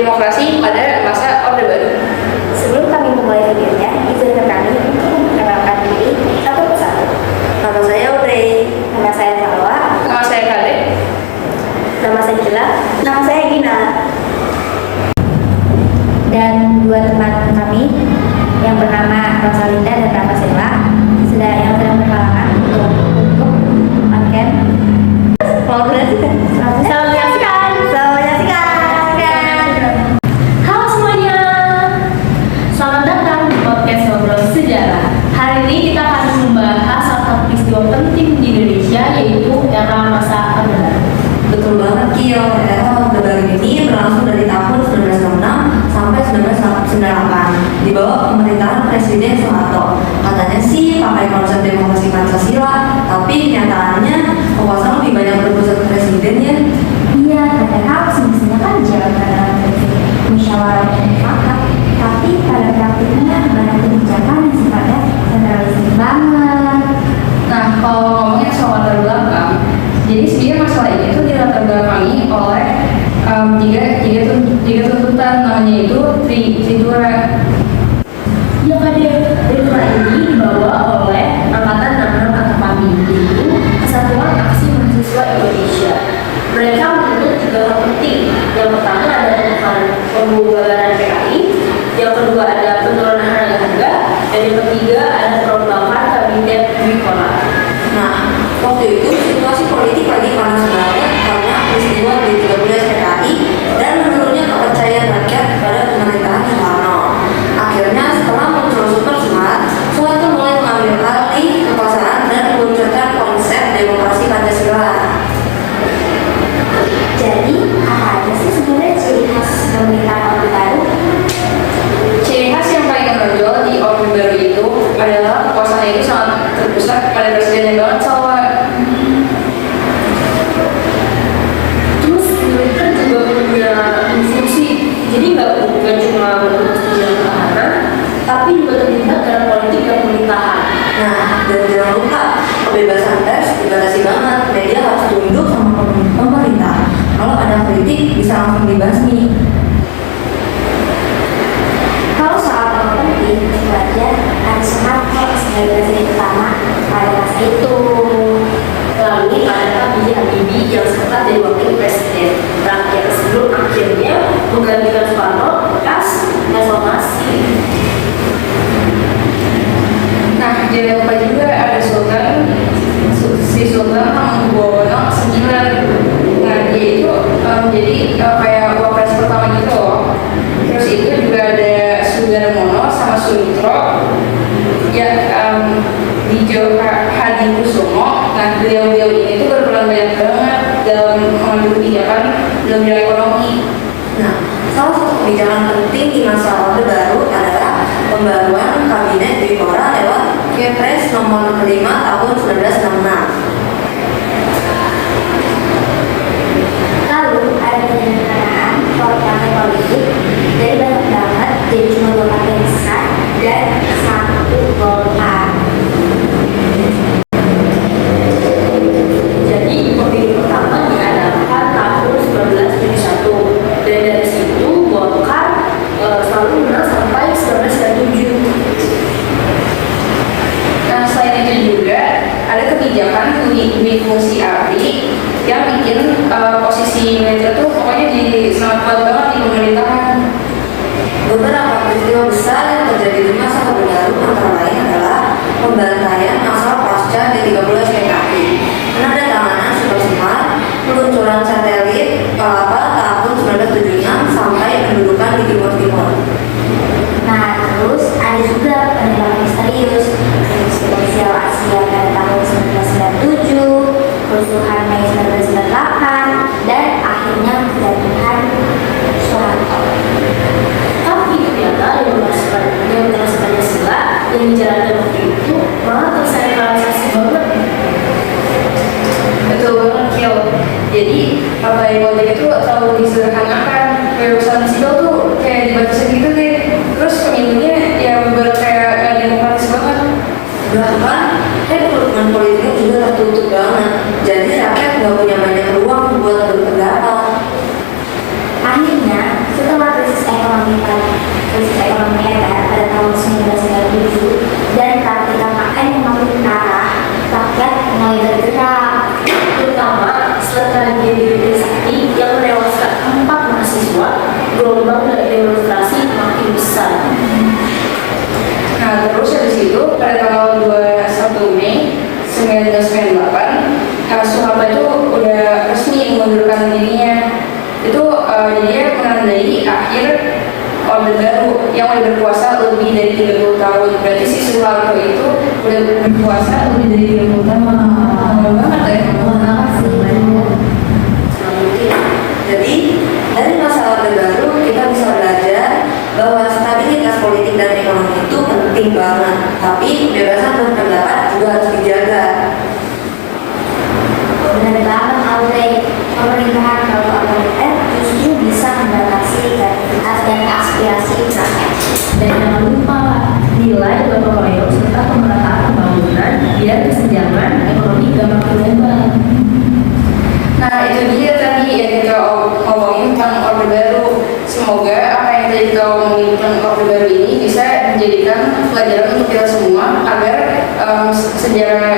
demokrasi pada masa Orde Baru. Sebelum kami memulai videonya, izinkan kami untuk memperkenalkan diri satu persatu. Nama saya Audrey. Nama saya Salwa. Nama saya Kade. Nama saya Gila. Nama saya Gina. Dan dua teman kami yang bernama Rosalinda dan Rama Sela yang sedang berhalangan untuk makan. Mau menyaksikan? Selamat menyaksikan. Halo semuanya, selamat datang di podcast Ngobrol Sejarah. Hari ini kita akan membahas salah satu peristiwa penting di Indonesia, yaitu era masa Orde Baru. Betul banget Kio, era Orde Baru ini berlangsung dari tahun 1906 sampai 1998 di bawah pemerintahan Presiden Soeharto. Katanya sih pakai konsep demokrasi Pancasila, tapi kenyataannya kekuasaan lebih banyak berpusat ke presiden ya. Iya, padahal semestinya kan jalan musyawarah mufakat, tapi pada praktiknya banyak kebijakan yang sifatnya sentralistik banget. Nah, kalau ngomongin soal latar belakang, jadi sebenarnya masalah ini tuh dilatar belakangi oleh tiga tuntutan, namanya itu Tritura. Ya pada peristiwa ini dibawa oleh Angkatan 66 atau PAMI, yaitu Kesatuan Aksi Mahasiswa Indonesia. Mereka menuntut tiga hal penting. Yang pertama ada pembubaran PKI, yang kedua ada penurunan harga, dan yang ketiga ada perombakan kabinet Dwi Kornat. Nah, waktu itu situasi politik lagi panas banget karena peristiwa G13 PKI dan menurunnya kepercayaan rakyat pada pemerintahan Soekarno. Akhirnya setelah muncul Super Smart, Soeharto mulai mengambil alih kekuasaan dan meluncurkan konsep demokrasi Pancasila. Jadi, apa aja sih sebenarnya ciri khas pemerintahan Orde Baru? Ciri khas yang paling menonjol di Orde Baru itu adalah kekuasaan itu sangat terpusat pada presiden yang banget Salwa. Terus mereka juga punya fungsi, jadi nggak cuma bertujuan pertahanan, tapi juga terlibat dalam politik dan pemerintahan. Nah, dan jangan lupa kebebasan pers dibatasi banget. Media harus tunduk sama pemerintah. Kalau ada kritik bisa langsung dibasmi. Kalau soal yang penting, itu aja ada Soeharto sebagai presiden pertama pada masa itu. Lalu ada B.J. Habibie yang sempat jadi wakil presiden terakhir sebelum akhirnya menggantikan Soekarno bekas reformasi. Nah, jangan lupa juga ada Sultan Hamengkubuwono IX. Nah, dia itu jadi kayak wapres pertama gitu loh. Terus itu juga ada Sudarmono sama Sumitro, ya Dijo Hadikusumo. Nah, beliau-beliau ini tuh berperan banyak banget dalam mengambil kebijakan dalam bidang ekonomi. Nah, salah satu kebijakan penting di masa Orde Baru adalah pembaruan kabinet Dwi Kornat lewat Kepres nomor 5 tahun 1966. Lalu ada penyederhanaan partai politik dari banyak banget jadi cuma dua partai besar dan satu golkar. Jadi pemilu pertama diadakan tahun 1971 dan dari situ Golkar selalu menang sampai 1997. Nah, selain itu juga ada kebijakan fungsi ABRI yang bikin posisi militer tuh pokoknya jadi sangat kuat banget di pemerintahan. Beberapa peristiwa besar yang terjadi di masa Orde Baru antara lain adalah pembantaian asal pasca G13 PKI, penandatanganan Super Smart, peluncuran satelit Palapa tahun 1976 sampai pendudukan di Timur Timur. Nah, terus ada juga penembakan misterius spesial Asia pada tahun 1997, kerusuhan Mei 1998, dan akhirnya kejatuhan Soeharto. Tapi ternyata demokrasi Pancasila yang dijalankan waktu itu malah tersentralisasi banget. Betul banget, Kil. Jadi apa yang wajib itu terlalu disederhanakan. Kebebasan sipil tuh kayak dibatasi gitu deh. Terus pemilunya ya bener kayak gak demokratis banget. Bahkan rekrutmen politiknya juga tertutup banget, jadi rakyat nggak punya banyak ruang buat berpendapat. Akhirnya, setelah dia tadi yang kita ngomongin tentang Orde Baru. Semoga apa yang tadi kita ngomongin tentang Orde Baru ini bisa dijadikan pelajaran untuk kita semua agar sejarah